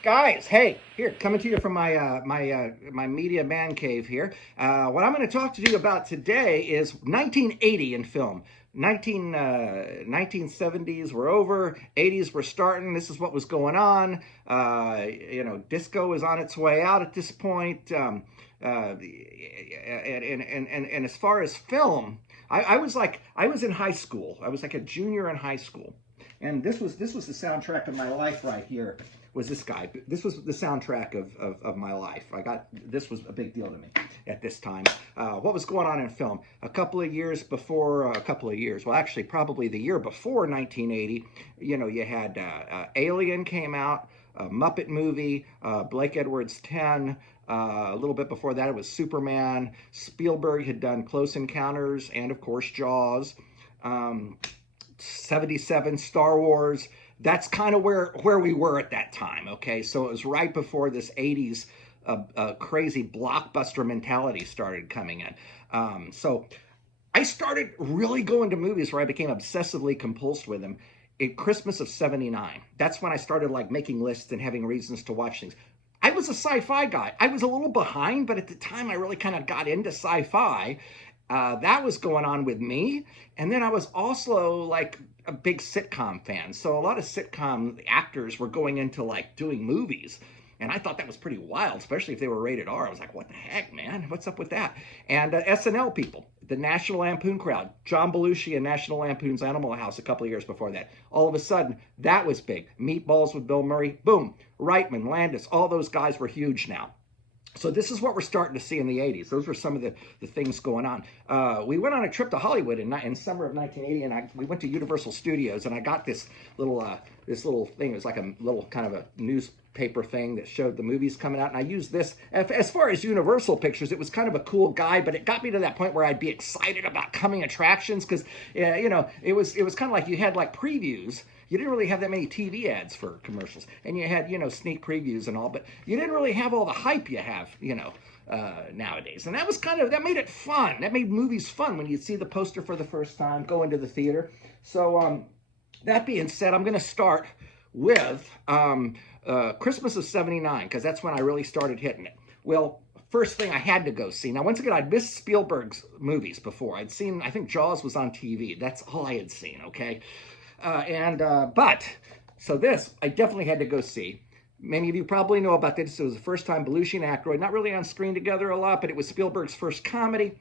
Guys, hey, here, coming to you from my media man cave here. What I'm going to talk to you about today is 1980 in film. 1970s were over, 80s were starting. This is what was going on. Disco is on its way out at this point. And as far as film, I was in high school. I was like a junior in high school, and this was the soundtrack of my life right here. Was this guy? This was the soundtrack of my life. This was a big deal to me at this time. What was going on in film? A couple of years before, well, actually, probably the year before 1980. You had Alien came out, a Muppet movie, Blake Edwards 10. A little bit before that, it was Superman. Spielberg had done Close Encounters and, of course, Jaws. 77 Star Wars. That's kind of where we were at that time. Okay, so it was right before this 80s crazy blockbuster mentality started coming in. So I started really going to movies where I became obsessively compulsed with them in Christmas of '79. That's when I started like making lists and having reasons to watch things. I was a sci-fi guy. I was a little behind, but at the time I really kind of got into sci-fi. That was going on with me. And then I was also like a big sitcom fan. So a lot of sitcom actors were going into like doing movies. And I thought that was pretty wild, especially if they were rated R. I was like, what the heck, man? What's up with that? And SNL people, the National Lampoon crowd, John Belushi and National Lampoon's Animal House a couple of years before that. All of a sudden, that was big. Meatballs with Bill Murray, boom. Reitman, Landis, all those guys were huge now. So this is what we're starting to see in the 80s. Those were some of the things going on. We went on a trip to Hollywood in summer of 1980, and we went to Universal Studios, and I got this little thing. It was like a little kind of a newspaper thing that showed the movies coming out, and I used this. As far as Universal Pictures, it was kind of a cool guide, but it got me to that point where I'd be excited about coming attractions because, it was kind of like you had like previews. You didn't really have that many TV ads for commercials, and you had sneak previews and all, but you didn't really have all the hype you have nowadays. And that made it fun. That made movies fun when you see the poster for the first time, go into the theater. So that being said, I'm going to start with Christmas of '79 because that's when I really started hitting it. Well, first thing I had to go see. Now, once again, I'd missed Spielberg's movies before. I'd seen, I think Jaws was on TV. That's all I had seen, okay? So this, I definitely had to go see. Many of you probably know about this. It was the first time Belushi and Aykroyd, not really on screen together a lot, but it was Spielberg's first comedy.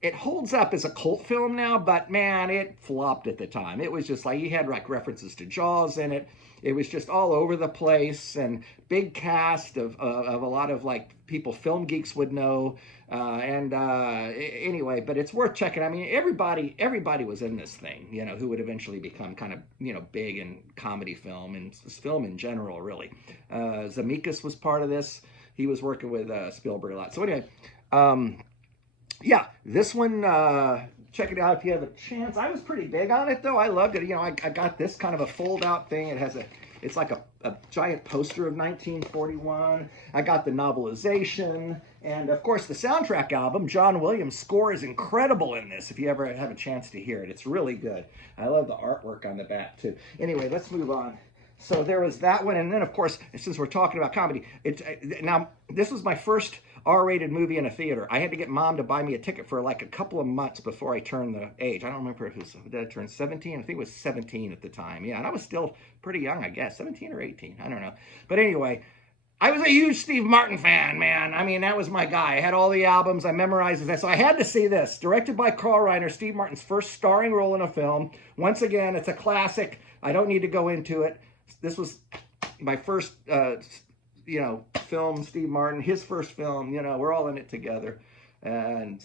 It holds up as a cult film now, but man, it flopped at the time. It was just like, you had like references to Jaws in it. It was just all over the place, and big cast of a lot of like people film geeks would know. Anyway, but it's worth checking. I mean, everybody was in this thing, who would eventually become kind of, big in comedy film and film in general, really. Zemeckis was part of this. He was working with Spielberg a lot. So anyway, yeah, this one, check it out if you have a chance. I was pretty big on it, though. I loved it. I got this kind of a fold-out thing. It's like a giant poster of 1941. I got the novelization. And, of course, the soundtrack album, John Williams' score is incredible in this, if you ever have a chance to hear it. It's really good. I love the artwork on the back, too. Anyway, let's move on. So there was that one, and then, of course, since we're talking about comedy, now, this was my first R-rated movie in a theater. I had to get Mom to buy me a ticket for like a couple of months before I turned the age. I don't remember if it was, did I turn 17? I think it was 17 at the time. Yeah, and I was still pretty young, I guess. 17 or 18, I don't know. But anyway, I was a huge Steve Martin fan, man. I mean, that was my guy. I had all the albums. I memorized it. So I had to see this. Directed by Carl Reiner, Steve Martin's first starring role in a film. Once again, it's a classic. I don't need to go into it. This was my first, film, Steve Martin, his first film, we're all in it together. And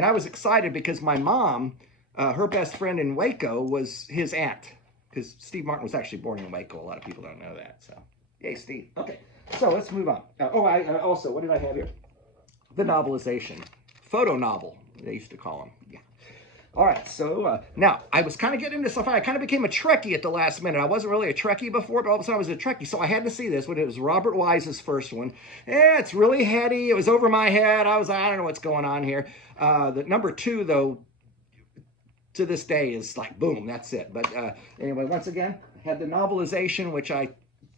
I was excited because my mom, her best friend in Waco was his aunt, because Steve Martin was actually born in Waco. A lot of people don't know that. So, yay, Steve. Okay, so let's move on. Also, what did I have here? The novelization. Photo novel, they used to call them. Yeah. All right, so now I was kind of getting into stuff. I kind of became a Trekkie at the last minute. I wasn't really a Trekkie before, but all of a sudden I was a Trekkie. So I had to see this when it was Robert Wise's first one. Yeah, it's really heady. It was over my head. I don't know what's going on here. The number 2, though, to this day is like, boom, that's it. But anyway, once again, I had the novelization, which I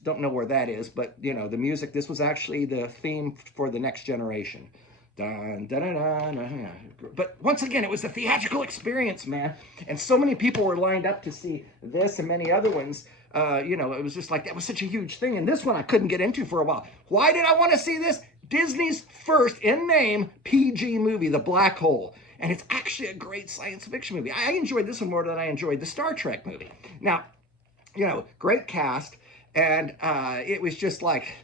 don't know where that is, but you know, the music, this was actually the theme for The Next Generation. Dun, dun, dun, dun, dun. But once again, it was a theatrical experience, man. And so many people were lined up to see this and many other ones. You know, it was just like, that was such a huge thing. And this one I couldn't get into for a while. Why did I want to see this? Disney's first in name PG movie, The Black Hole. And it's actually a great science fiction movie. I enjoyed this one more than I enjoyed the Star Trek movie. Now, you know, great cast. And it was just like,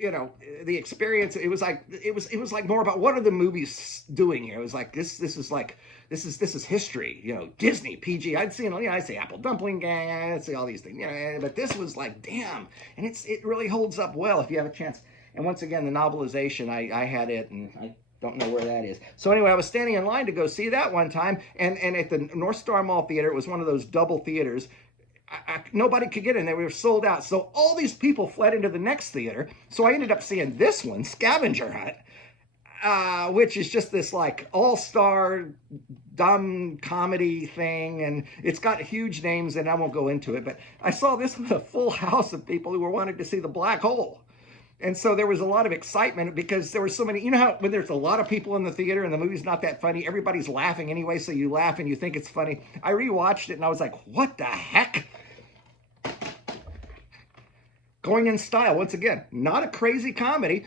you know, the experience, it was like more about what are the movies doing here. It was like, this is history, you know, Disney, PG. I'd seen, you know, I'd say Apple Dumpling Gang, I'd say all these things, you know, but this was like, damn. And it really holds up well if you have a chance. And once again, the novelization, I had it, and I don't know where that is. So anyway, I was standing in line to go see that one time, and at the North Star Mall Theater, it was one of those double theaters. Nobody could get in there. We were sold out. So all these people fled into the next theater. So I ended up seeing this one, Scavenger Hunt, which is just this like all-star dumb comedy thing. And it's got huge names, and I won't go into it. But I saw this with a full house of people who were wanting to see The Black Hole. And so there was a lot of excitement because there were so many, you know how when there's a lot of people in the theater and the movie's not that funny, everybody's laughing anyway, so you laugh and you think it's funny. I rewatched it and I was like, what the heck? Going in style, once again, not a crazy comedy.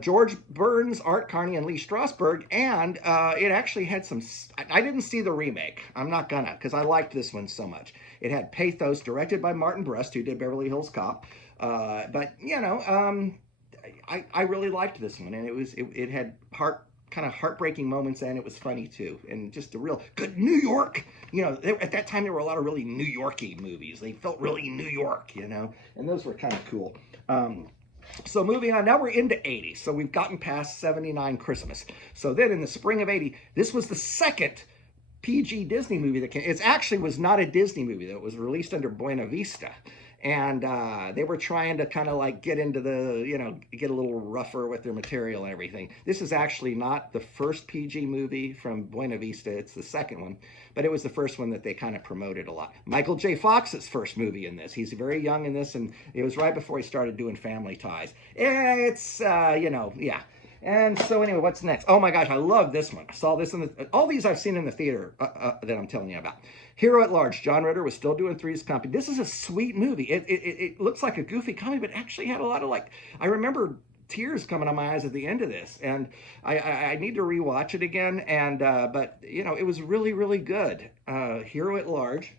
George Burns, Art Carney, and Lee Strasberg, and it actually had some, I didn't see the remake. I'm not gonna, because I liked this one so much. It had pathos, directed by Martin Brest, who did Beverly Hills Cop. But you know, I really liked this one, and it had kind of heartbreaking moments, and it was funny too, and just a real good New York. You know, at that time there were a lot of really New York-y movies. They felt really New York, you know, and those were kind of cool. So moving on, now we're into 80. So we've gotten past 79 Christmas. So then in the spring of 80, this was the second PG Disney movie that came. It actually was not a Disney movie, though. It was released under Buena Vista. And they were trying to kind of like get into the, you know, get a little rougher with their material and everything. This is actually not the first PG movie from Buena Vista. It's the second one. But it was the first one that they kind of promoted a lot. Michael J. Fox's first movie in this. He's very young in this, and it was right before he started doing Family Ties. It's, you know, yeah. And so anyway, what's next? Oh my gosh, I love this one. I saw this in all these I've seen in the theater that I'm telling you about. Hero at Large. John Ritter was still doing Three's Company. This is a sweet movie. It looks like a goofy comedy, but actually had a lot of like, I remember tears coming on my eyes at the end of this, and I need to rewatch it again. And but you know, it was really, really good. Hero at Large.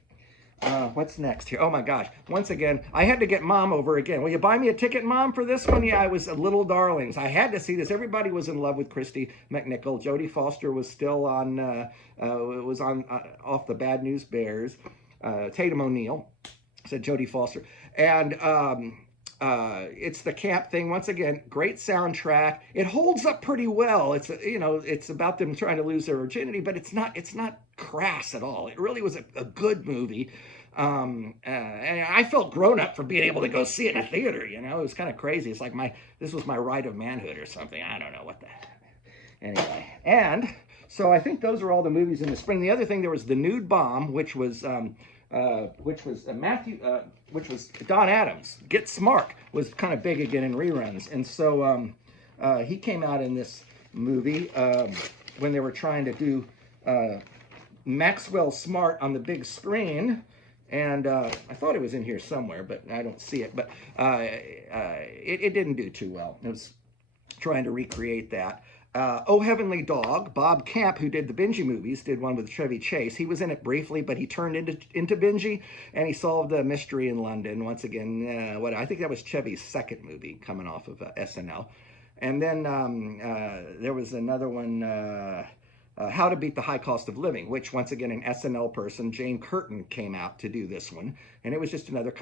What's next here? Oh my gosh. Once again, I had to get Mom over again. Will you buy me a ticket, Mom, for this one? Yeah, I was Little Darlings. I had to see this. Everybody was in love with Christy McNichol. Jodie Foster was still on, off the Bad News Bears. Tatum O'Neal, said Jodie Foster. And it's the camp thing. Once again, great soundtrack. It holds up pretty well. It's, you know, it's about them trying to lose their virginity, but it's not crass at all. It really was a good movie. And I felt grown up for being able to go see it in a theater, you know. It was kind of crazy. It's like this was my rite of manhood or something. I don't know what the heck. Anyway, and so I think those are all the movies in the spring. The other thing, there was The Nude Bomb, which was Don Adams. Get Smart was kind of big again in reruns. And so he came out in this movie when they were trying to do Maxwell Smart on the big screen. And I thought it was in here somewhere, but I don't see it. But it didn't do too well. It was trying to recreate that. Oh Heavenly Dog, Bob Camp, who did the Benji movies, did one with Chevy Chase. He was in it briefly, but he turned into Benji, and he solved a mystery in London. Once again, I think that was Chevy's second movie coming off of SNL. And then there was another one, How to Beat the High Cost of Living, which once again, an SNL person, Jane Curtin, came out to do this one. And it was just another,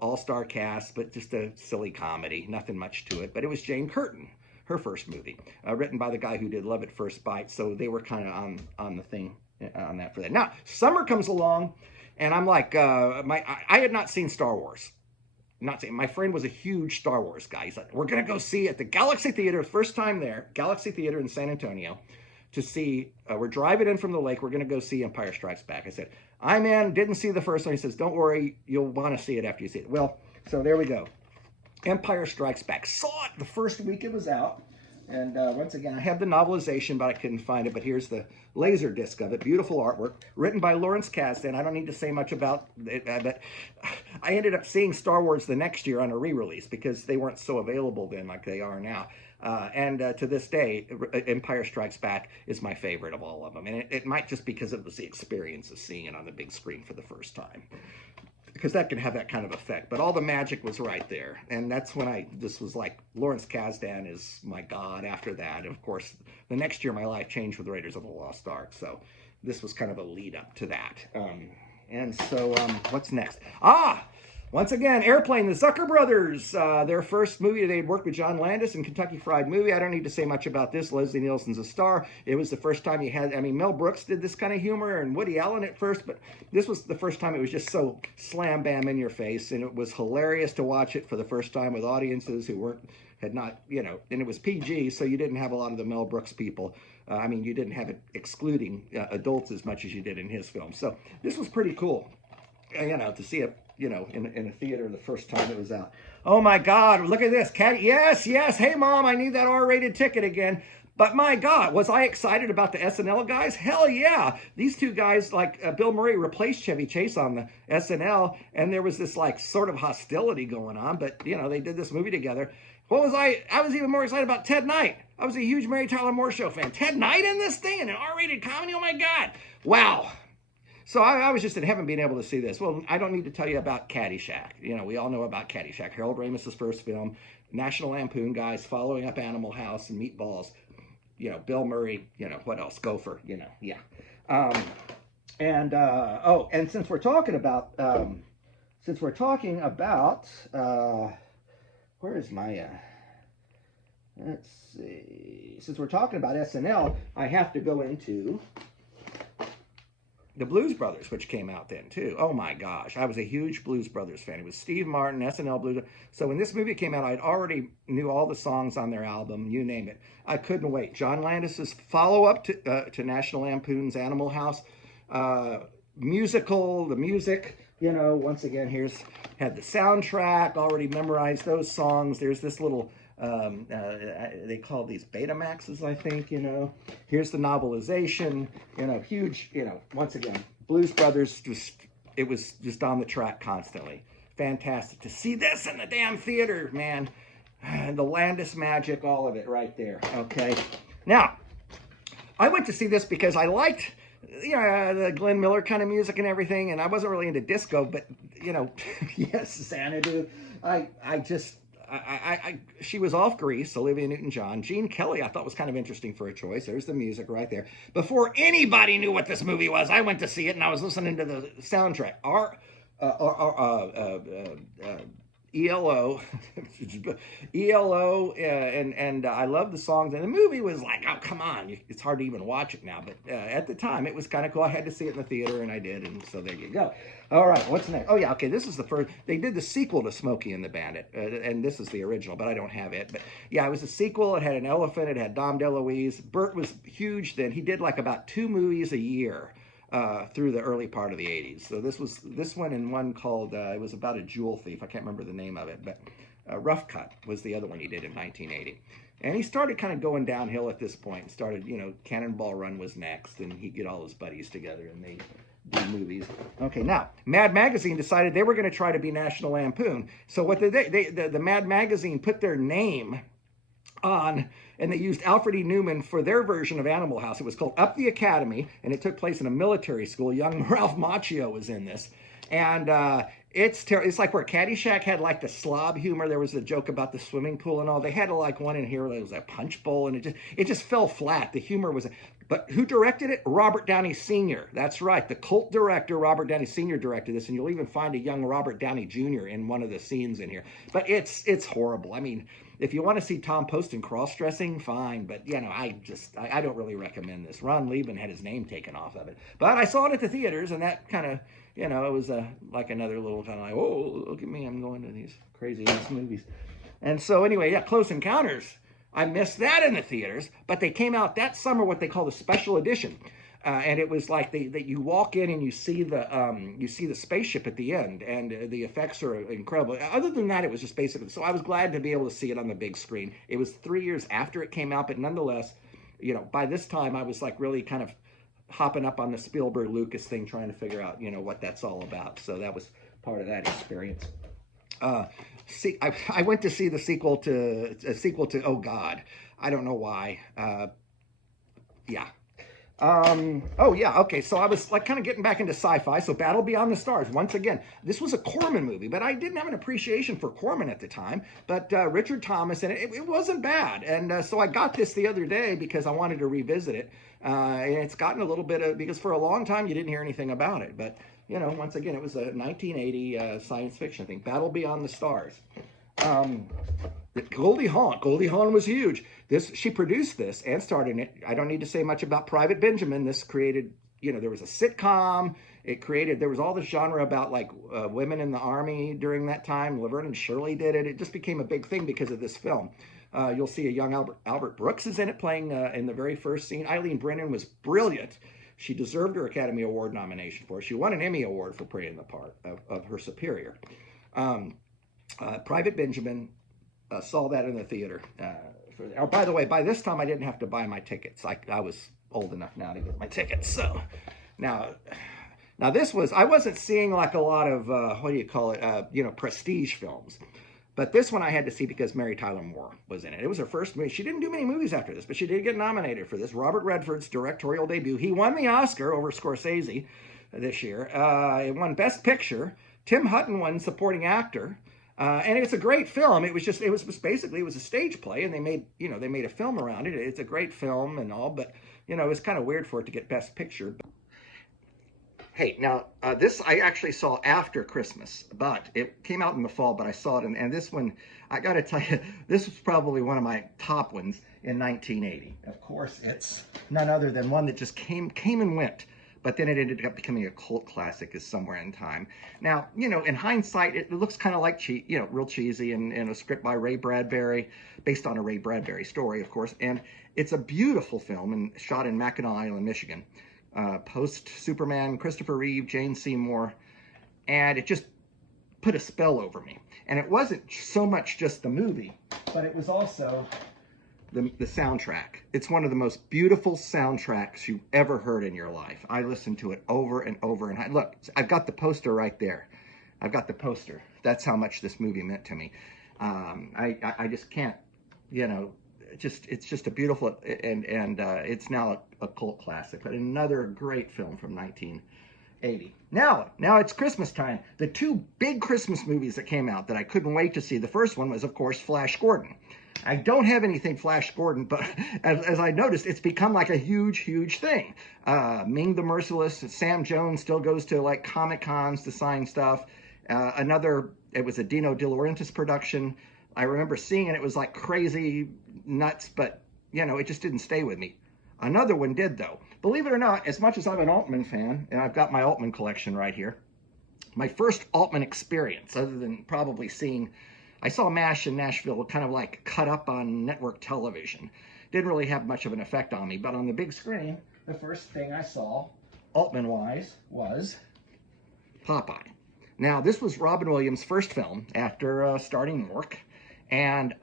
all-star cast, but just a silly comedy, nothing much to it. But it was Jane Curtin, her first movie, written by the guy who did Love at First Bite. So they were kind of on the thing on that for that. Now, summer comes along, and I'm like, I had not seen Star Wars. My friend was a huge Star Wars guy. He's like, we're going to go see at the Galaxy Theater, first time there, Galaxy Theater in San Antonio, to see, we're driving in from the lake, we're going to go see Empire Strikes Back. I said, I'm in, didn't see the first one. He says, don't worry, you'll want to see it after you see it. Well, So there we go. Empire Strikes Back. Saw it the first week it was out. And once again, I have the novelization, but I couldn't find it. But here's the laser disc of it. Beautiful artwork. Written by Lawrence Kasdan. I don't need to say much about it, but I ended up seeing Star Wars the next year on a re-release because they weren't so available then like they are now. And to this day, Empire Strikes Back is my favorite of all of them. And it might just because it was the experience of seeing it on the big screen for the first time, because that can have that kind of effect. But all the magic was right there. And that's when this was like, Lawrence Kasdan is my god after that. And of course, the next year my life changed with Raiders of the Lost Ark. So this was kind of a lead up to that. And so what's next? Once again, Airplane, the Zucker Brothers, their first movie. They'd worked with John Landis in Kentucky Fried Movie. I don't need to say much about this. Leslie Nielsen's a star. It was the first time you had, I mean, Mel Brooks did this kind of humor and Woody Allen at first, but this was the first time it was just so slam bam in your face, and it was hilarious to watch it for the first time with audiences who had not, and it was PG, so you didn't have a lot of the Mel Brooks people. I mean, you didn't have it excluding adults as much as you did in his film. So this was pretty cool, to see it, in a theater the first time it was out. Oh my God, look at this. Yes. Hey Mom, I need that R-rated ticket again. But my God, was I excited about the SNL guys? Hell yeah. These two guys, like Bill Murray replaced Chevy Chase on the SNL, and there was this like sort of hostility going on, but they did this movie together. I was even more excited about Ted Knight. I was a huge Mary Tyler Moore Show fan. Ted Knight in this thing, in an R-rated comedy, oh my God. Wow. So I was just in heaven being able to see this. Well, I don't need to tell you about Caddyshack. We all know about Caddyshack. Harold Ramis's first film, National Lampoon guys following up Animal House and Meatballs. Bill Murray, what else? Gopher, yeah. And since we're talking about, where is my, let's see. Since we're talking about SNL, I have to go into the Blues Brothers, which came out then too. Oh my gosh, I was a huge Blues Brothers fan. It was Steve Martin, SNL Blues. So when this movie came out, I'd already knew all the songs on their album, you name it. I couldn't wait. John Landis's follow-up to National Lampoon's Animal House, musical, the music, once again, had the soundtrack, already memorized those songs. There's this little, they call these Betamaxes, I think, Here's the novelization, huge, once again, Blues Brothers, it was just on the track constantly. Fantastic to see this in the damn theater, man. The Landis magic, all of it right there, okay? Now, I went to see this because I liked, the Glenn Miller kind of music and everything, and I wasn't really into disco, but, yes, Xanadu, she was off Grease, Olivia Newton-John. Gene Kelly, I thought was kind of interesting for a choice. There's the music right there. Before anybody knew what this movie was, I went to see it, and I was listening to the soundtrack. ELO, and I love the songs. And the movie was like, oh, come on. It's hard to even watch it now. But at the time, it was kind of cool. I had to see it in the theater, and I did. And so there you go. All right, what's next? Oh, yeah, okay, this is the first. They did the sequel to Smokey and the Bandit. And this is the original, but I don't have it. But, yeah, it was a sequel. It had an elephant. It had Dom DeLuise. Burt was huge then. He did like about 2 movies a year. Through the early part of the 80s. So this one and one called, it was about a jewel thief. I can't remember the name of it, but Rough Cut was the other one he did in 1980. And he started kind of going downhill at this point. Started, Cannonball Run was next, and he'd get all his buddies together and they do movies. Okay, now, Mad Magazine decided they were going to try to be National Lampoon. So what did the Mad Magazine put their name on, and they used Alfred E. Newman for their version of Animal House. It was called Up the Academy, and it took place in a military school. Young Ralph Macchio was in this. And it's like where Caddyshack had like the slob humor. There was a joke about the swimming pool and all. They had like one in here where there was a punch bowl, and it just fell flat. The humor was... But who directed it? Robert Downey Sr. That's right. The cult director, Robert Downey Sr. directed this, and you'll even find a young Robert Downey Jr. in one of the scenes in here. But it's horrible. I mean, if you want to see Tom Poston cross-dressing, fine. But, I don't really recommend this. Ron Liebman had his name taken off of it. But I saw it at the theaters, and that kind of, it was like another little kind of like, oh, look at me. I'm going to these crazy-ass movies. And so anyway, yeah, Close Encounters. I missed that in the theaters, but they came out that summer, what they call the special edition. And it was like that you walk in and you see the spaceship at the end, and the effects are incredible. Other than that, it was just basically. So I was glad to be able to see it on the big screen. It was 3 years after it came out, but nonetheless, by this time I was like really kind of hopping up on the Spielberg Lucas thing, trying to figure out what that's all about. So that was part of that experience. See, I went to see the sequel to Oh God. I don't know why. Yeah. Oh yeah, okay, so I was like kind of getting back into sci-fi. So Battle Beyond the Stars, once again, this was a Corman movie, but I didn't have an appreciation for Corman at the time. But Richard Thomas, and it wasn't bad. And so I got this the other day because I wanted to revisit it. And it's gotten a little bit of, because for a long time you didn't hear anything about it. But once again, it was a 1980 science fiction thing, Battle Beyond the Stars. Goldie Hawn was huge. She produced this and starred in it. I don't need to say much about Private Benjamin. This created, there was a sitcom. There was all this genre about like women in the army during that time. Laverne and Shirley did it. It just became a big thing because of this film. You'll see a young Albert Brooks is in it, playing in the very first scene. Eileen Brennan was brilliant. She deserved her Academy Award nomination for it. She won an Emmy Award for playing the part of her superior. Private Benjamin, saw that in the theater. Oh, by the way, by this time I didn't have to buy my tickets. I was old enough now to get my tickets. So now this was, I wasn't seeing like a lot of, what do you call it, prestige films. But this one I had to see because Mary Tyler Moore was in it. It was her first movie. She didn't do many movies after this, but she did get nominated for this. Robert Redford's directorial debut. He won the Oscar over Scorsese this year. It won Best Picture. Tim Hutton won Supporting Actor. And it's a great film. It was basically a stage play, and they made a film around it. It's a great film and all, but it was kind of weird for it to get Best Picture. Hey, now this I actually saw after Christmas, but it came out in the fall, but I saw it, and this one, I got to tell you, this was probably one of my top ones in 1980. Of course, it's none other than one that just came and went. But then it ended up becoming a cult classic, is Somewhere in Time. Now, in hindsight, it looks kind of like, real cheesy, and a script by Ray Bradbury, based on a Ray Bradbury story, of course. And it's a beautiful film and shot in Mackinac Island, Michigan. Post-Superman, Christopher Reeve, Jane Seymour. And it just put a spell over me. And it wasn't so much just the movie, but it was also the soundtrack. It's one of the most beautiful soundtracks you've ever heard in your life. I listened to it over and over. And look, I've got the poster right there. I've got the poster. That's how much this movie meant to me. I just can't, it's just a beautiful, and it's now a cult classic. But another great film from 1980. Now it's Christmas time. The two big Christmas movies that came out that I couldn't wait to see. The first one was, of course, Flash Gordon. I don't have anything Flash Gordon, but as I noticed, it's become like a huge thing. Ming the Merciless, Sam Jones still goes to like Comic Cons to sign stuff. It was a Dino De Laurentiis production. I remember seeing it. It was like crazy nuts, but it just didn't stay with me. Another one did, though. Believe it or not, as much as I'm an Altman fan, and I've got my Altman collection right here, my first Altman experience, other than probably I saw MASH in Nashville kind of like cut up on network television. Didn't really have much of an effect on me, but on the big screen, the first thing I saw, Altman-wise, was Popeye. Now, this was Robin Williams' first film after starting Mork, and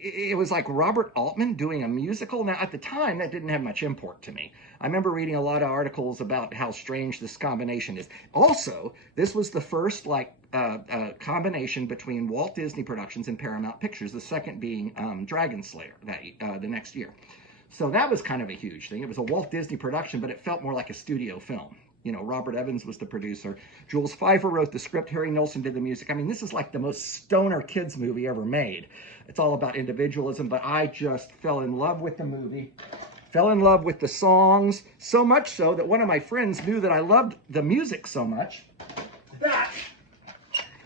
it was like Robert Altman doing a musical. Now, at the time, that didn't have much import to me. I remember reading a lot of articles about how strange this combination is. Also, this was the first combination between Walt Disney Productions and Paramount Pictures, the second being Dragon Slayer the next year. So that was kind of a huge thing. It was a Walt Disney production, but it felt more like a studio film. Robert Evans was the producer. Jules Feiffer wrote the script. Harry Nilsson did the music. I mean, this is like the most stoner kids movie ever made. It's all about individualism, but I just fell in love with the movie. Fell in love with the songs, so much so that one of my friends knew that I loved the music so much that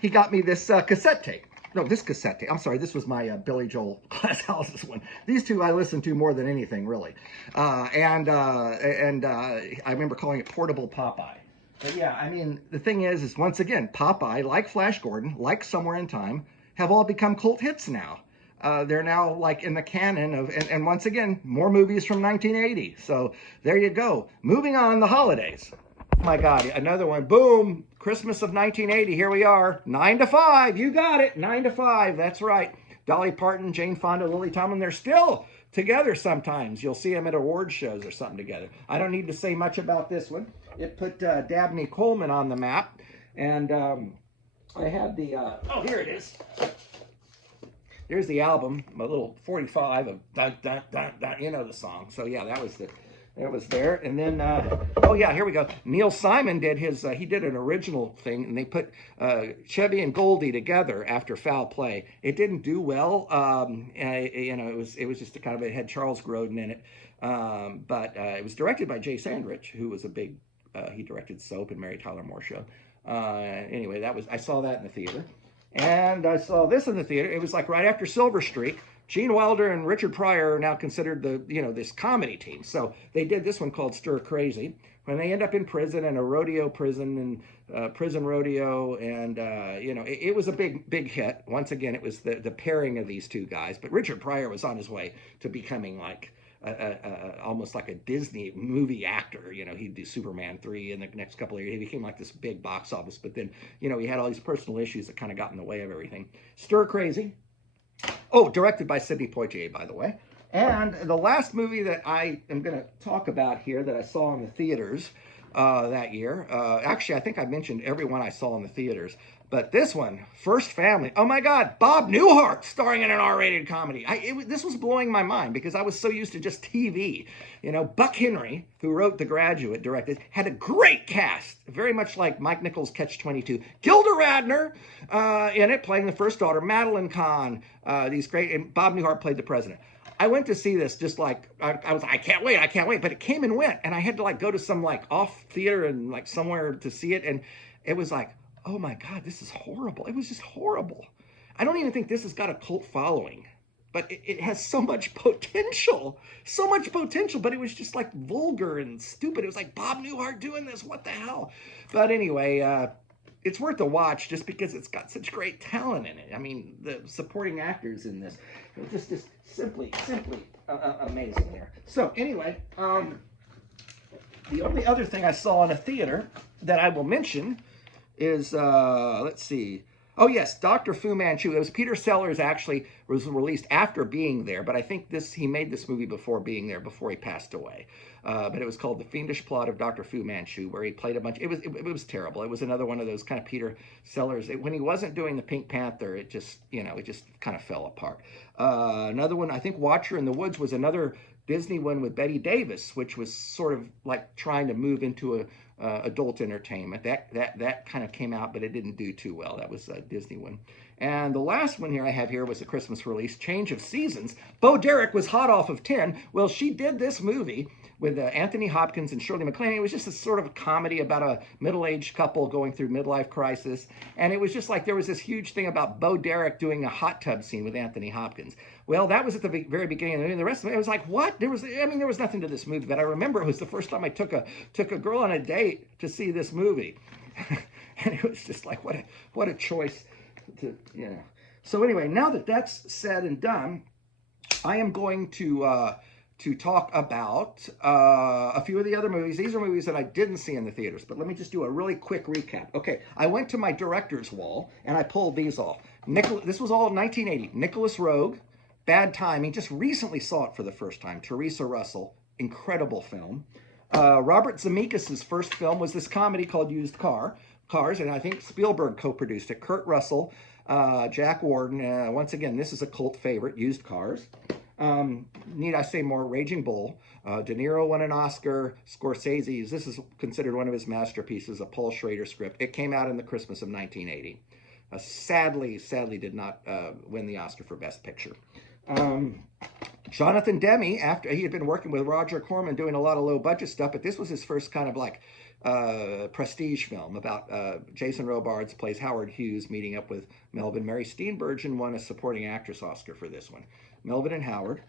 he got me this cassette tape. No, this cassette tape. I'm sorry, this was my Billy Joel Glass Houses one. These two I listened to more than anything, really. And I remember calling it Portable Popeye. But yeah, I mean, the thing is once again, Popeye, like Flash Gordon, like Somewhere in Time, have all become cult hits now. they're now like in the canon of, and once again, more movies from 1980. So there you go. Moving on, the holidays. Oh my God, another one. Boom. Christmas of 1980. Here we are. 9 to 5. You got it. 9 to 5. That's right. Dolly Parton, Jane Fonda, Lily Tomlin. They're still together sometimes. You'll see them at award shows or something together. I don't need to say much about this one. It put Dabney Coleman on the map. And I had the, oh, here it is. Here's the album, a little 45 of dun, dun, dun, dun, you know the song. So yeah, that was the, it was there. And then, oh yeah, here we go. Neil Simon did his, he did an original thing, and they put Chevy and Goldie together after Foul Play. It didn't do well. You know, it was just a kind of, it had Charles Grodin in it. But it was directed by Jay Sandrich, who was a big, he directed Soap and Mary Tyler Moore Show. Anyway, that was, I saw that in the theater. And I saw this in the theater. It was like right after Silver Streak. Gene Wilder and Richard Pryor are now considered the, you know, this comedy team. So they did this one called Stir Crazy, when they end up in prison, in a rodeo prison, and prison rodeo. And, you know, it was a big hit. Once again, it was the pairing of these two guys. But Richard Pryor was on his way to becoming like almost like a Disney movie actor. You know, he'd do Superman 3 in the next couple of years. He became like this big box office, but then, you know, he had all these personal issues that kind of got in the way of everything. Stir Crazy. Oh, directed by Sidney Poitier, by the way. And the last movie that I am going to talk about here that I saw in the theaters that year. Actually, I think I mentioned every one I saw in the theaters. But this one, First Family. Oh my God, Bob Newhart starring in an R-rated comedy. This was blowing my mind because I was so used to just TV. You know, Buck Henry, who wrote The Graduate, directed, had a great cast, very much like Mike Nichols' Catch-22. Gilda Radner in it, playing the first daughter. Madeline Kahn, these great, and Bob Newhart played the president. I went to see this just like, I was, I can't wait, but it came and went, and I had to like go to some like off theater and like somewhere to see it, and it was like, oh my God, this is horrible. It was just horrible. I don't even think this has got a cult following, but it has so much potential, but it was just like vulgar and stupid. It was like Bob Newhart doing this, what the hell? But anyway, it's worth a watch just because it's got such great talent in it. I mean, the supporting actors in this, just simply amazing there. So anyway, the only other thing I saw in a theater that I will mention is, let's see. Oh yes, Dr. Fu Manchu. It was Peter Sellers actually was released after being there, but I think he made this movie before being there, before he passed away. But it was called The Fiendish Plot of Dr. Fu Manchu, where he played a bunch. It was terrible. It was another one of those kind of Peter Sellers. When he wasn't doing the Pink Panther, it just, you know, it just kind of fell apart. Another one, I think Watcher in the Woods was another Disney one with Bette Davis, which was sort of like trying to move into a adult entertainment. That kind of came out, but it didn't do too well. That was a Disney one. And the last one here I have here was a Christmas release, Change of Seasons. Bo Derek was hot off of 10. Well, she did this movie with Anthony Hopkins and Shirley MacLaine. It was just a sort of a comedy about a middle-aged couple going through midlife crisis. And it was just like there was this huge thing about Bo Derek doing a hot tub scene with Anthony Hopkins. Well, that was at the very beginning of the movie. The rest of it was like, what? There was nothing to this movie, but I remember it was the first time I took a girl on a date to see this movie. And it was just like, what a choice to, you know. So anyway, now that that's said and done, I am going to talk about a few of the other movies. These are movies that I didn't see in the theaters, but let me just do a really quick recap. Okay, I went to my director's wall, and I pulled these off. This was all 1980. Nicholas Roeg, Bad Timing, just recently saw it for the first time. Teresa Russell, incredible film. Robert Zemeckis' first film was this comedy called Used Cars, and I think Spielberg co-produced it. Kurt Russell, Jack Warden. Once again, this is a cult favorite, Used Cars. Need I say more? Raging Bull. De Niro won an Oscar. Scorsese's, this is considered one of his masterpieces, a Paul Schrader script. It came out in the Christmas of 1980. Sadly did not win the Oscar for Best Picture. Jonathan Demme, after he had been working with Roger Corman doing a lot of low budget stuff, but this was his first kind of like prestige film about Jason Robards plays Howard Hughes meeting up with Melvin. Mary Steenburgen won a supporting actress Oscar for this one. Melvin and Howard.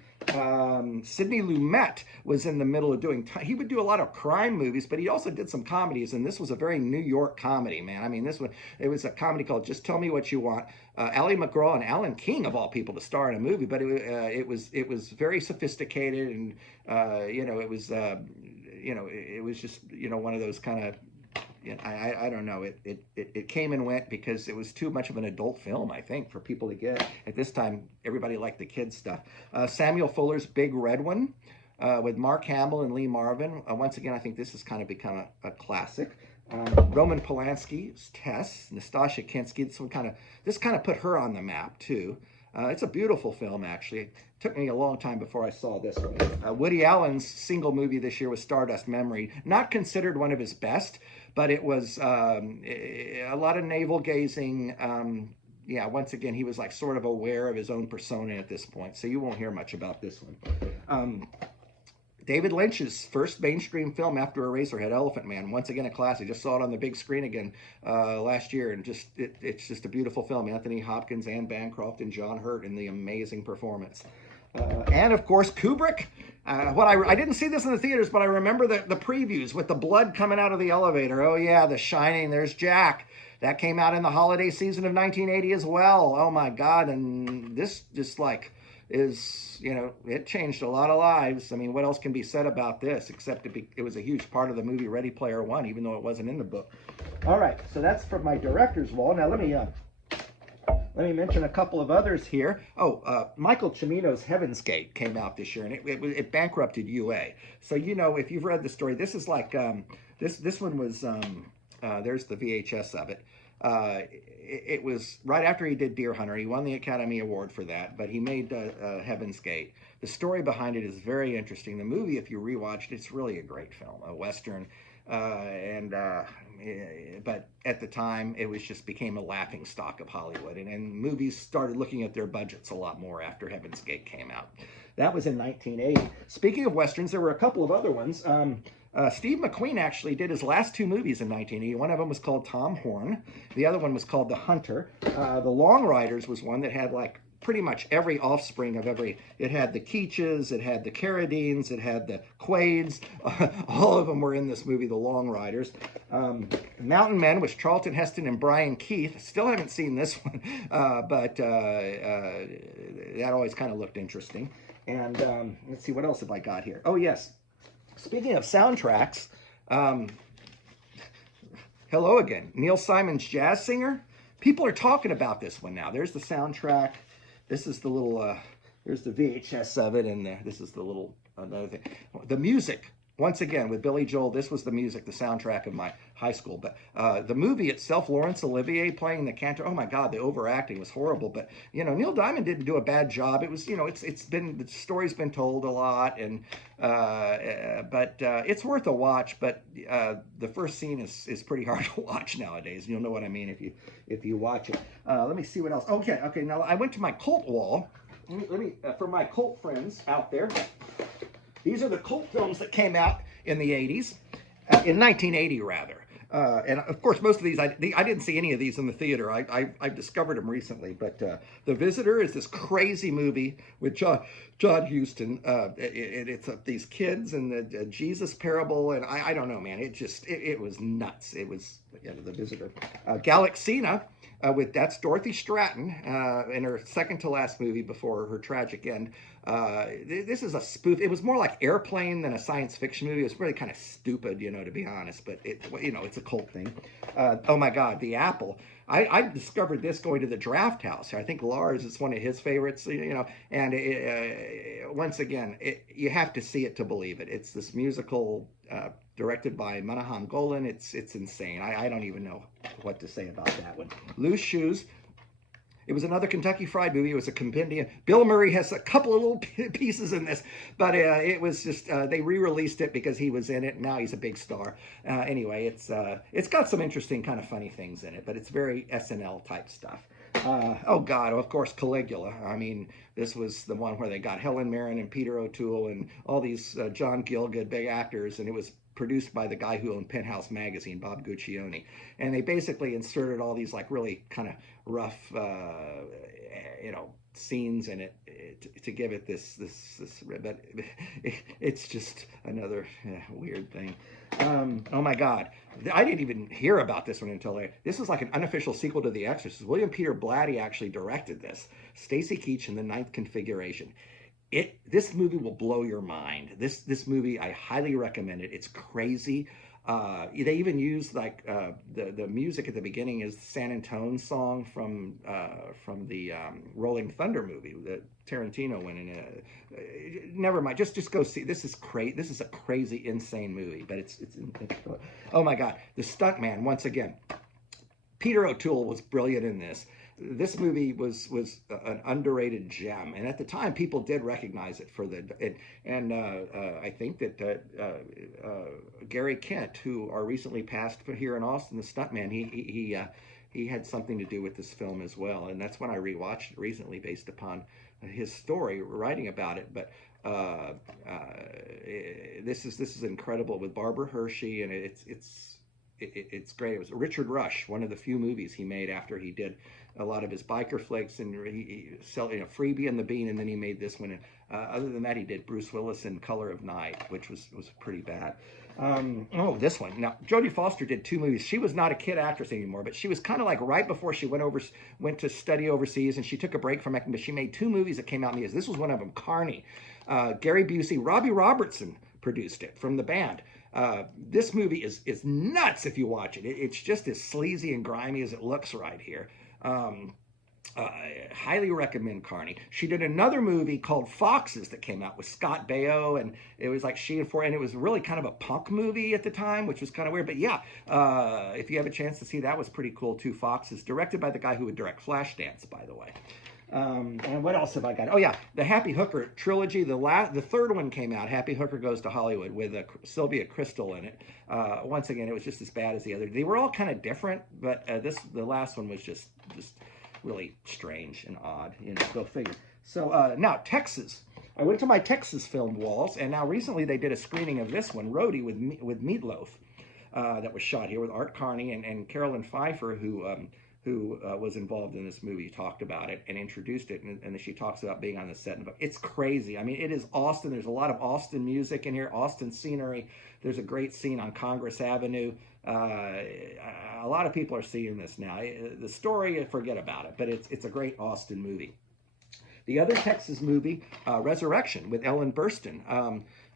Sidney Lumet was in the middle of doing, he would do a lot of crime movies, but he also did some comedies, and this was a very New York comedy, man. I mean, this one, it was a comedy called Just Tell Me What You Want. Ally McGraw and Alan King, of all people, to star in a movie, but it was very sophisticated, and it was it was just one of those kind of, I don't know. It came and went because it was too much of an adult film, I think, for people to get. At this time, everybody liked the kids stuff. Samuel Fuller's Big Red One with Mark Hamill and Lee Marvin. Once again, I think this has kind of become a classic. Roman Polanski's Tess, Nastassja Kinski. This kind of put her on the map too. It's a beautiful film, actually. It took me a long time before I saw this one. Woody Allen's single movie this year was Stardust Memory. Not considered one of his best, but it was a lot of navel gazing. Yeah, once again, he was like sort of aware of his own persona at this point, so you won't hear much about this one. David Lynch's first mainstream film after Eraserhead, Elephant Man. Once again, a classic. Just saw it on the big screen again last year, and it's just a beautiful film. Anthony Hopkins, Anne Bancroft, and John Hurt in the amazing performance. And of course, Kubrick. I didn't see this in the theaters, but I remember the previews with the blood coming out of the elevator. Oh yeah, The Shining. There's Jack. That came out in the holiday season of 1980 as well. Oh my God! And this just like is, it changed a lot of lives. I mean, what else can be said about this except it was a huge part of the movie Ready Player One, even though it wasn't in the book. All right, so that's from my director's wall. Now let me mention a couple of others here. Michael Cimino's Heaven's Gate came out this year, and it bankrupted UA. So if you've read the story, this is like this one was. There's the VHS of it. It was right after he did Deer Hunter. He won the Academy Award for that, but he made Heaven's Gate. The story behind it is very interesting. The movie, if you rewatched, it's really a great film, a Western. But at the time, it became a laughing stock of Hollywood, and movies started looking at their budgets a lot more after Heaven's Gate came out. That was in 1980. Speaking of Westerns, there were a couple of other ones. Steve McQueen actually did his last two movies in 1980. One of them was called Tom Horn. The other one was called The Hunter. The Long Riders was one that had like pretty much every offspring of every. It had the Keaches, it had the Carradines, it had the Quaids. All of them were in this movie, The Long Riders. Mountain Men, with Charlton Heston and Brian Keith. Still haven't seen this one, but that always kind of looked interesting. And let's see, what else have I got here? Oh, yes. Speaking of soundtracks, hello again. Neil Simon's Jazz Singer. People are talking about this one now. There's the soundtrack. This is the little, there's the VHS of it, and this is the little, another thing. The music, once again, with Billy Joel, this was the music, the soundtrack of my high school. But the movie itself, Laurence Olivier playing the cantor, oh my God, the overacting was horrible. But, Neil Diamond didn't do a bad job. It was, the story's been told a lot, and but it's worth a watch. But the first scene is pretty hard to watch nowadays. You'll know what I mean if you watch it. Let me see what else. Okay. Now I went to my cult wall. Let me for my cult friends out there. These are the cult films that came out in the 80s, in 1980 rather. And of course, most of these, I didn't see any of these in the theater. I discovered them recently. But The Visitor is this crazy movie with John Huston. It's these kids and the Jesus parable. And I don't know, man. It was nuts. It was The Visitor. Galaxina. That's Dorothy Stratton in her second to last movie before her tragic end. This is a spoof. It was more like Airplane than a science fiction movie. It was really kind of stupid, to be honest, but it's a cult thing. Oh my God, The Apple. I discovered this going to the Draft House. I think Lars is one of his favorites, and once again, you have to see it to believe it. It's this musical directed by Menahem Golan. It's insane. I don't even know what to say about that one. Loose Shoes. It was another Kentucky Fried movie. It was a compendium. Bill Murray has a couple of little pieces in this, but it was just they re-released it because he was in it, and now he's a big star. Anyway, it's got some interesting kind of funny things in it, but it's very SNL type stuff. Oh God, of course, Caligula. I mean, this was the one where they got Helen Mirren and Peter O'Toole and all these John Gielgud big actors, and it was produced by the guy who owned Penthouse Magazine, Bob Guccione, and they basically inserted all these like really kind of rough, scenes in it to give it this. But it's just another weird thing. Oh my God, I didn't even hear about this one until later. This is like an unofficial sequel to The Exorcist. William Peter Blatty actually directed this. Stacy Keach in the Ninth Configuration. This movie will blow your mind. This movie, I highly recommend it. It's crazy. They even use like the music at the beginning is the San Antone song from the Rolling Thunder movie that Tarantino went in. Never mind. Just go see. This is crazy. This is a crazy, insane movie. But it's oh my God, the stuntman once again. Peter O'Toole was brilliant in this. This movie was an underrated gem, and at the time, people did recognize it for I think that Gary Kent, who recently passed here in Austin, the stuntman, he had something to do with this film as well, and that's when I rewatched it recently based upon his story, writing about it. But this is incredible with Barbara Hershey, and it's great. It was Richard Rush, one of the few movies he made after he did a lot of his biker flicks, and he Freebie and the Bean, and then he made this one. And other than that, he did Bruce Willis in Color of Night, which was pretty bad. This one. Now, Jodie Foster did 2 movies. She was not a kid actress anymore, but she was kind of like right before she went to study overseas, and she took a break from acting, but she made 2 movies that came out in the years. This was one of them, Carney. Gary Busey, Robbie Robertson produced it from the band. This movie is nuts if you watch it. It's just as sleazy and grimy as it looks right here. Highly recommend Carney. She did another movie called Foxes that came out with Scott Baio, and it was like and it was really kind of a punk movie at the time, which was kind of weird. But yeah, if you have a chance to see that, was pretty cool too. Foxes, directed by the guy who would direct Flashdance, by the way. And what else have I got? Oh yeah, the Happy Hooker trilogy. The third one came out, Happy Hooker Goes to Hollywood, with Sylvia Crystal in it. Once again, it was just as bad as the other. They were all kind of different, but the last one was just really strange and odd. Go figure. So now Texas. I went to my Texas film walls, and now recently they did a screening of this one, Roadie, with Meatloaf, that was shot here with Art Carney and Carolyn Pfeiffer, who was involved in this movie, talked about it and introduced it, and she talks about being on the set. It's crazy. I mean, it is Austin. There's a lot of Austin music in here, Austin scenery. There's a great scene on Congress Avenue. A lot of people are seeing this now. The story, forget about it, but it's a great Austin movie. The other Texas movie, Resurrection, with Ellen Burstyn.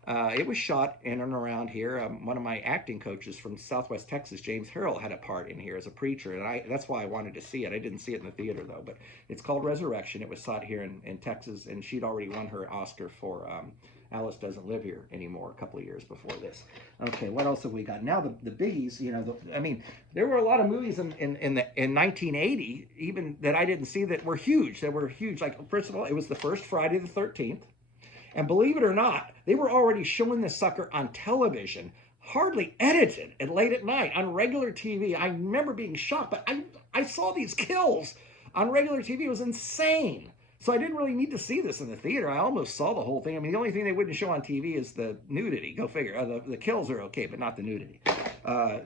It was shot in and around here. One of my acting coaches from Southwest Texas, James Harrell, had a part in here as a preacher, and that's why I wanted to see it. I didn't see it in the theater, though, but it's called Resurrection. It was shot here in Texas, and she'd already won her Oscar for Alice Doesn't Live Here Anymore a couple of years before this. Okay, what else have we got? Now the biggies, there were a lot of movies in 1980, even that I didn't see, that were huge. Like, first of all, it was the first Friday the 13th. And believe it or not, they were already showing this sucker on television, hardly edited, and late at night on regular TV. I remember being shocked, but I saw these kills on regular TV. It was insane. So I didn't really need to see this in the theater. I almost saw the whole thing. I mean, the only thing they wouldn't show on TV is the nudity. Go figure. The kills are okay, but not the nudity.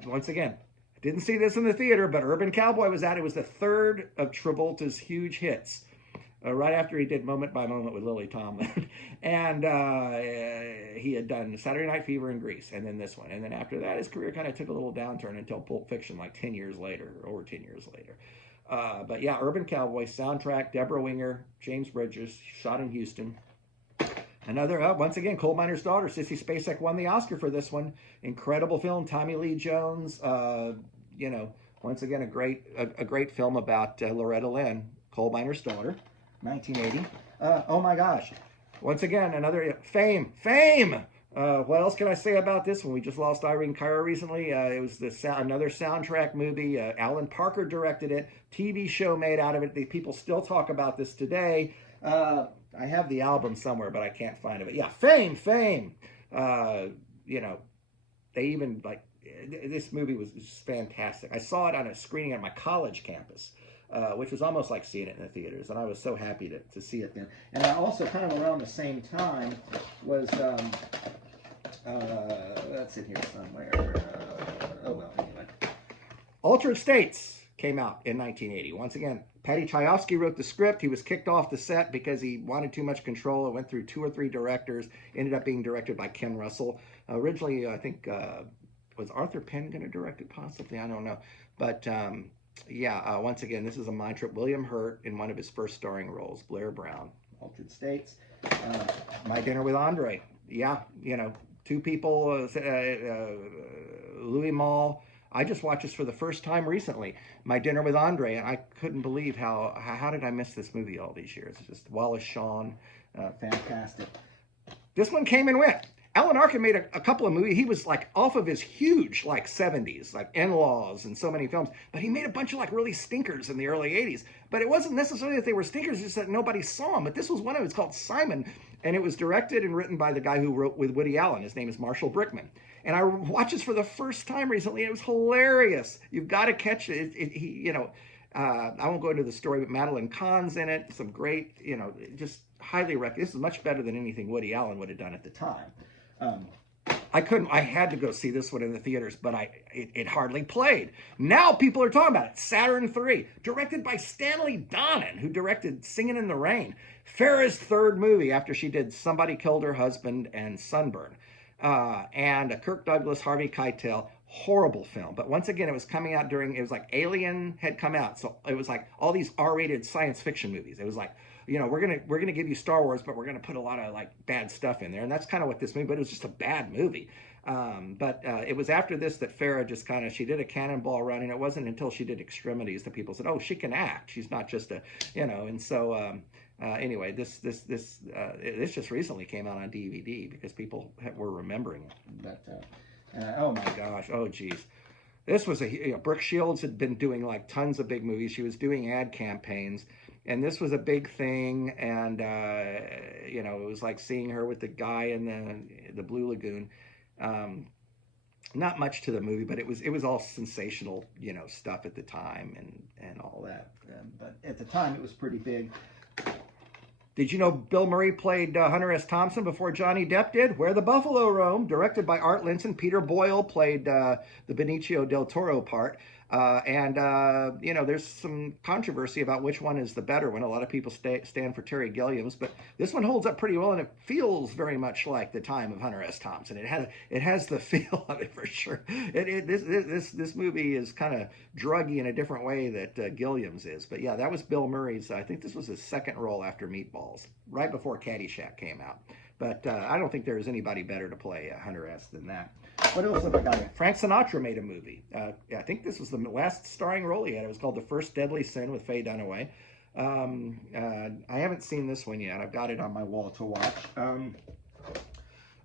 Once again, didn't see this in the theater, but Urban Cowboy was out. It was the third of Travolta's huge hits. Right after he did Moment by Moment with Lily Tomlin. And he had done Saturday Night Fever and Grease, and then this one. And then after that, his career kind of took a little downturn until Pulp Fiction, like 10 years later, over 10 years later. But yeah, Urban Cowboy, soundtrack, Deborah Winger, James Bridges, shot in Houston. Another, once again, Coal Miner's Daughter. Sissy Spacek won the Oscar for this one. Incredible film. Tommy Lee Jones, once again, a great film about Loretta Lynn, Coal Miner's Daughter. 1980. Oh my gosh. Once again, another Fame. What else can I say about this one? We just lost Irene Cara recently. It was another soundtrack movie. Alan Parker directed it. TV show made out of it. The people still talk about this today. I have the album somewhere, but I can't find it. But yeah, Fame. They even, like, this movie was just fantastic. I saw it on a screening at my college campus. Which was almost like seeing it in the theaters, and I was so happy to see it then. And I also, kind of around the same time, was That's in here somewhere. Oh well, anyway. Altered States came out in 1980. Once again, Paddy Chayefsky wrote the script. He was kicked off the set because he wanted too much control. It went through 2 or 3 directors. Ended up being directed by Ken Russell. Originally, I think, was Arthur Penn going to direct it possibly? I don't know. But yeah, once again, this is a mind trip. William Hurt in one of his first starring roles. Blair Brown, Altered States. My Dinner with Andre. Yeah, you know, 2 people, Louis Malle. I just watched this for the first time recently, My Dinner with Andre, and I couldn't believe how did I miss this movie all these years? It's just Wallace Shawn, fantastic. This one came and went. Alan Arkin made a couple of movies. He was like off of his huge like 70s, like In-Laws and so many films, but he made a bunch of like really stinkers in the early 80s. But it wasn't necessarily that they were stinkers, just that nobody saw them. But this was one of them. It's called Simon, and it was directed and written by the guy who wrote with Woody Allen. His name is Marshall Brickman. And I watched this for the first time recently. It was hilarious. You've got to catch it. I won't go into the story, but Madeline Kahn's in it. Some great, you know, just highly recommend. This is much better than anything Woody Allen would have done at the time. I had to go see this one in the theaters, but it hardly played. Now people are talking about it. Saturn III, directed by Stanley Donen, who directed Singing in the Rain. Farrah's 3rd movie after she did Somebody Killed Her Husband and Sunburn. And Kirk Douglas, Harvey Keitel, horrible film. But once again, it was coming out it was like Alien had come out. So it was like all these R-rated science fiction movies. It was like, you know, we're gonna give you Star Wars, but we're gonna put a lot of like bad stuff in there, and that's kind of what this movie. But it was just a bad movie. But it was after this that Farrah just she did a cannonball run, and it wasn't until she did Extremities that people said, oh, she can act. She's not just a, you know. And so anyway, this just recently came out on DVD because people were remembering that. Oh my gosh, oh geez. This was Brooke Shields had been doing like tons of big movies. She was doing ad campaigns. And this was a big thing, and you know, it was like seeing her with the guy in the Blue Lagoon. Not much to the movie, but it was all sensational, you know, stuff at the time and all that. But at the time, it was pretty big. Did you know Bill Murray played Hunter S. Thompson before Johnny Depp did? Where the Buffalo Roam, directed by Art Linson. Peter Boyle played the Benicio del Toro part. You know, there's some controversy about which one is the better one. A lot of people stand for Terry Gilliam's, but this one holds up pretty well, and it feels very much like the time of Hunter S. Thompson. It has the feel of it for sure. This movie is kind of druggy in a different way that Gilliam's is. But yeah, that was Bill Murray's. I think this was his 2nd role after Meatballs, right before Caddyshack came out. But I don't think there is anybody better to play Hunter S. than that. What else have I got? Frank Sinatra made a movie. I think this was the last starring role he had. It was called The First Deadly Sin with Faye Dunaway. I haven't seen this one yet. I've got it on my wall to watch.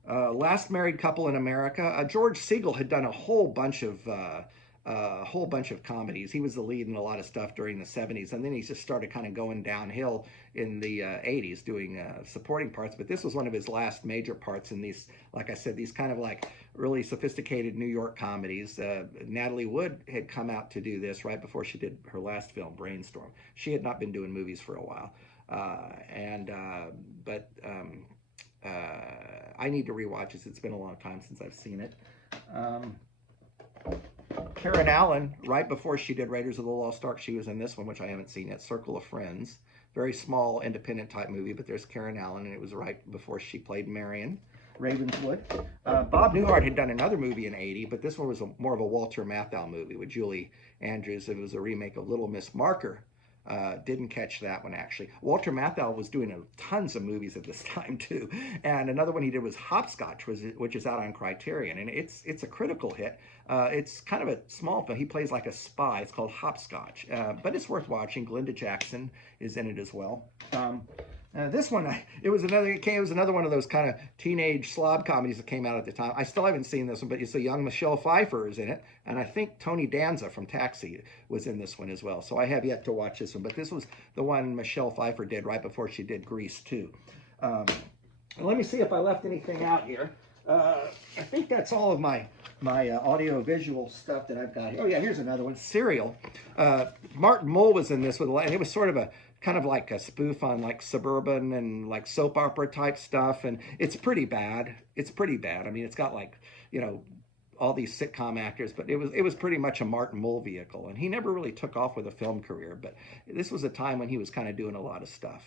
Last Married Couple in America. George Segal had done a whole bunch of comedies. He was the lead in a lot of stuff during the 70s, and then he just started kind of going downhill in the 80s doing supporting parts. But this was one of his last major parts in these, like I said, these kind of like really sophisticated New York comedies. Natalie Wood had come out to do this right before she did her last film, Brainstorm. She had not been doing movies for a while. I need to rewatch this. It's been a long time since I've seen it. Karen Allen, right before she did Raiders of the Lost Ark, she was in this one, which I haven't seen yet, Circle of Friends. Very small, independent type movie, but there's Karen Allen, and it was right before she played Marion Ravenswood. Bob Newhart had done another movie in '80, but this one was more of a Walter Matthau movie with Julie Andrews. It was a remake of Little Miss Marker. Didn't catch that one, actually. Walter Matthau was doing tons of movies at this time, too. And another one he did was Hopscotch, which is out on Criterion. And it's a critical hit. It's kind of a small film. He plays like a spy. It's called Hopscotch. But it's worth watching. Glenda Jackson is in it as well. This one, it was another one of those kind of teenage slob comedies that came out at the time. I still haven't seen this one, but it's a young Michelle Pfeiffer is in it, and I think Tony Danza from Taxi was in this one as well. So I have yet to watch this one, but this was the one Michelle Pfeiffer did right before she did Grease 2. Let me see if I left anything out here. I think that's all of my audio-visual stuff that I've got here. Oh yeah, here's another one, Serial. Martin Mull was in this and it was sort of a kind of like a spoof on like suburban and like soap opera type stuff, and it's pretty bad. It's pretty bad. I mean, it's got like, you know, all these sitcom actors, but it was pretty much a Martin Mull vehicle, and he never really took off with a film career. But this was a time when he was kind of doing a lot of stuff.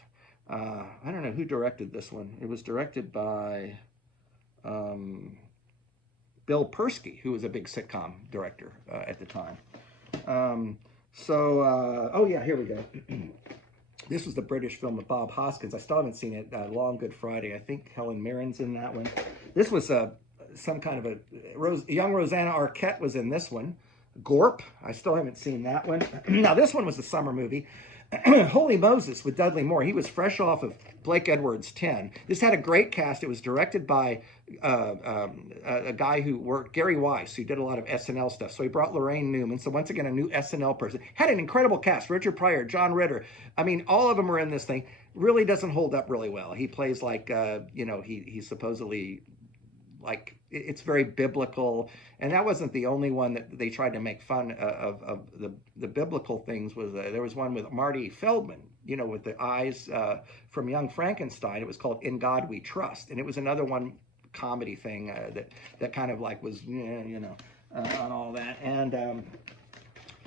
I don't know who directed this one. It was directed by um, Bill Persky, who was a big sitcom director at the time. Oh yeah, here we go. This was the British film of Bob Hoskins. I still haven't seen it. Long Good Friday. I think Helen Mirren's in that one. This was some kind of a young Rosanna Arquette was in this one. Gorp. I still haven't seen that one. Now this one was a summer movie. Holy Moses with Dudley Moore. He was fresh off of Blake Edwards' 10. This had a great cast. It was directed by a guy who worked, Gary Weiss, who did a lot of SNL stuff. So he brought Lorraine Newman. So once again, a new SNL person. Had an incredible cast. Richard Pryor, John Ritter. I mean, all of them were in this thing. Really doesn't hold up really well. He plays like, you know, he's supposedly like, it's very biblical, and that wasn't the only one that they tried to make fun of the biblical things. Was there was one with Marty Feldman, you know, with the eyes from Young Frankenstein. It was called In God We Trust, and it was another one comedy thing that kind of like was, you know, on all that. And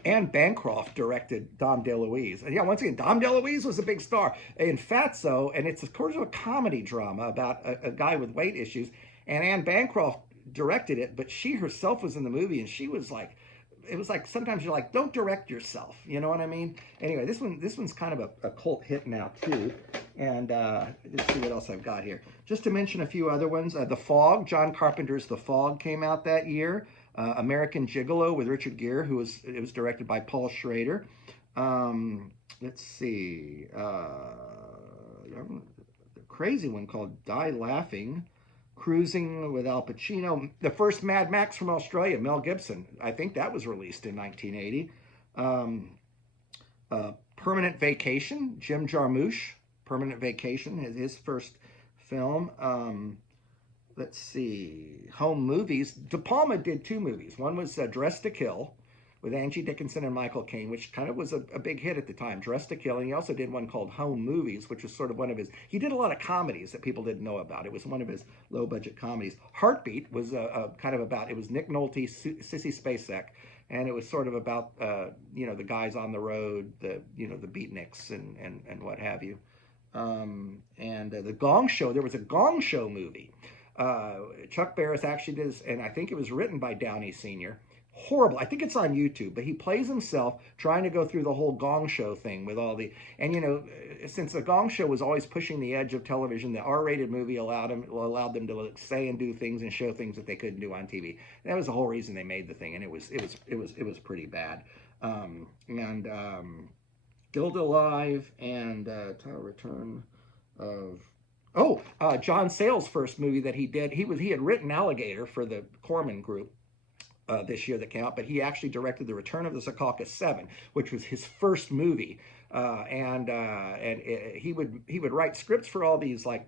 Anne Bancroft directed Dom DeLuise. And yeah, once again, Dom DeLuise was a big star in Fatso, and it's of course a comedy drama about a guy with weight issues. And Anne Bancroft directed it, but she herself was in the movie, and she was like, it was like sometimes you're like, don't direct yourself, you know what I mean? Anyway, this one's kind of a cult hit now too. And let's see what else I've got here. Just to mention a few other ones, The Fog, John Carpenter's The Fog came out that year. American Gigolo with Richard Gere, it was directed by Paul Schrader. Let's see, a crazy one called Die Laughing. Cruising with Al Pacino. The first Mad Max from Australia, Mel Gibson. I think that was released in 1980. Permanent Vacation, Jim Jarmusch. Permanent Vacation, his first film. Let's see. Home movies. De Palma did 2 movies. One was Dressed to Kill with Angie Dickinson and Michael Caine, which kind of was a big hit at the time, Dressed to Kill. And he also did one called Home Movies, which was sort of one of his, he did a lot of comedies that people didn't know about. It was one of his low-budget comedies. Heartbeat was kind of about, it was Nick Nolte, Sissy Spacek, and it was sort of about, you know, the guys on the road, you know, the beatniks and what have you. The Gong Show, there was a Gong Show movie. Chuck Barris actually did this, and I think it was written by Downey Sr., horrible. I think it's on YouTube, but he plays himself trying to go through the whole Gong Show thing with all the, and you know, since the Gong Show was always pushing the edge of television, the R-rated movie allowed them to say and do things and show things that they couldn't do on TV. That was the whole reason they made the thing, and it was pretty bad. Gilda Live and Return of John Sayles' first movie that he did. He had written Alligator for the Corman Group. This year that came out, but he actually directed The Return of the Secaucus 7, which was his first movie. He would write scripts for all these like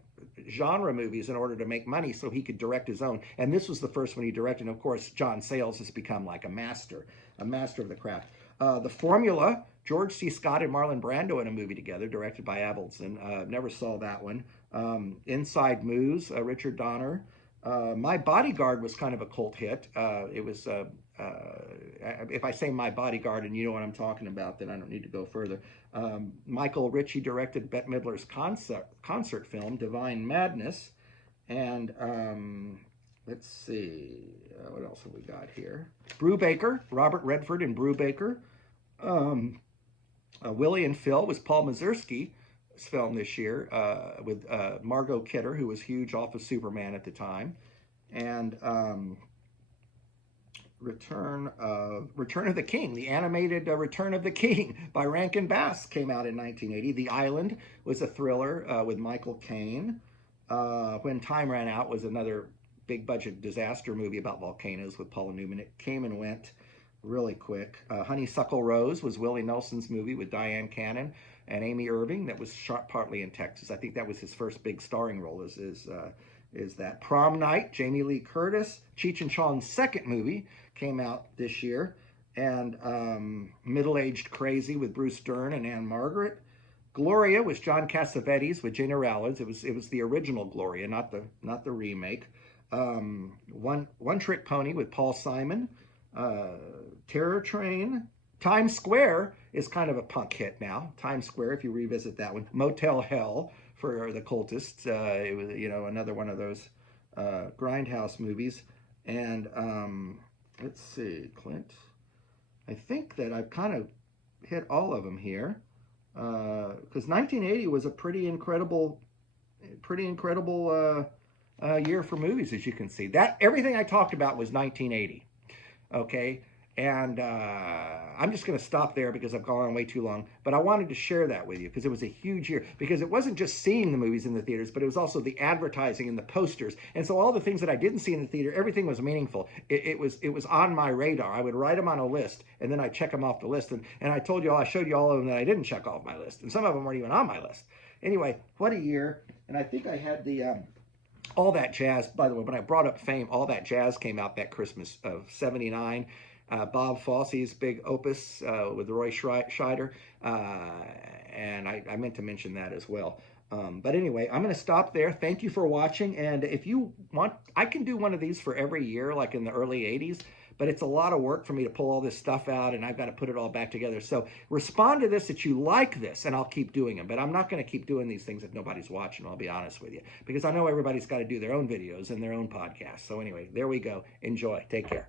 genre movies in order to make money so he could direct his own. And this was the first one he directed. And of course, John Sayles has become like a master of the craft. The Formula, George C. Scott and Marlon Brando in a movie together, directed by Avildsen. Never saw that one. Inside Moves, Richard Donner. My Bodyguard was kind of a cult hit. It was, if I say My Bodyguard and you know what I'm talking about, then I don't need to go further. Michael Ritchie directed Bette Midler's concert film, Divine Madness. And let's see, what else have we got here? Brubaker, Robert Redford and Brubaker. Willie and Phil was Paul Mazursky. Film this year with Margot Kidder, who was huge off of Superman at the time, and Return of the King, the animated Return of the King by Rankin Bass came out in 1980. The Island was a thriller with Michael Caine. When Time Ran Out was another big budget disaster movie about volcanoes with Paul Newman. It came and went really quick. Honeysuckle Rose was Willie Nelson's movie with Diane Cannon and Amy Irving that was shot partly in Texas. I think that was his first big starring role is that. Prom Night, Jamie Lee Curtis. Cheech and Chong's second movie came out this year. And Middle-Aged Crazy with Bruce Dern and Anne Margaret. Gloria was John Cassavetes with Gina Rowlands. It was the original Gloria, not the remake. One Trick Pony with Paul Simon. Terror Train. Times Square is kind of a punk hit now. Times Square, if you revisit that one. Motel Hell for the cultists. It was, another one of those grindhouse movies. And let's see, Clint. I think that I've kind of hit all of them here, because 1980 was a pretty incredible year for movies, as you can see. That everything I talked about was 1980. Okay, and I'm just going to stop there because I've gone on way too long. But I wanted to share that with you because it was a huge year. Because it wasn't just seeing the movies in the theaters, but it was also the advertising and the posters. And so all the things that I didn't see in the theater, everything was meaningful. It was on my radar. I would write them on a list, and then I'd check them off the list. And I told you all, I showed you all of them that I didn't check off my list. And some of them weren't even on my list. Anyway, what a year. And I think I had the... All That Jazz, by the way, when I brought up Fame, All That Jazz came out that Christmas of '79. Bob Fosse's big opus with Roy Scheider. And I meant to mention that as well. But anyway, I'm going to stop there. Thank you for watching. And if you want, I can do one of these for every year, like in the early 80s. But it's a lot of work for me to pull all this stuff out, and I've got to put it all back together. So respond to this that you like this, and I'll keep doing them. But I'm not going to keep doing these things if nobody's watching, I'll be honest with you. Because I know everybody's got to do their own videos and their own podcasts. So anyway, there we go. Enjoy. Take care.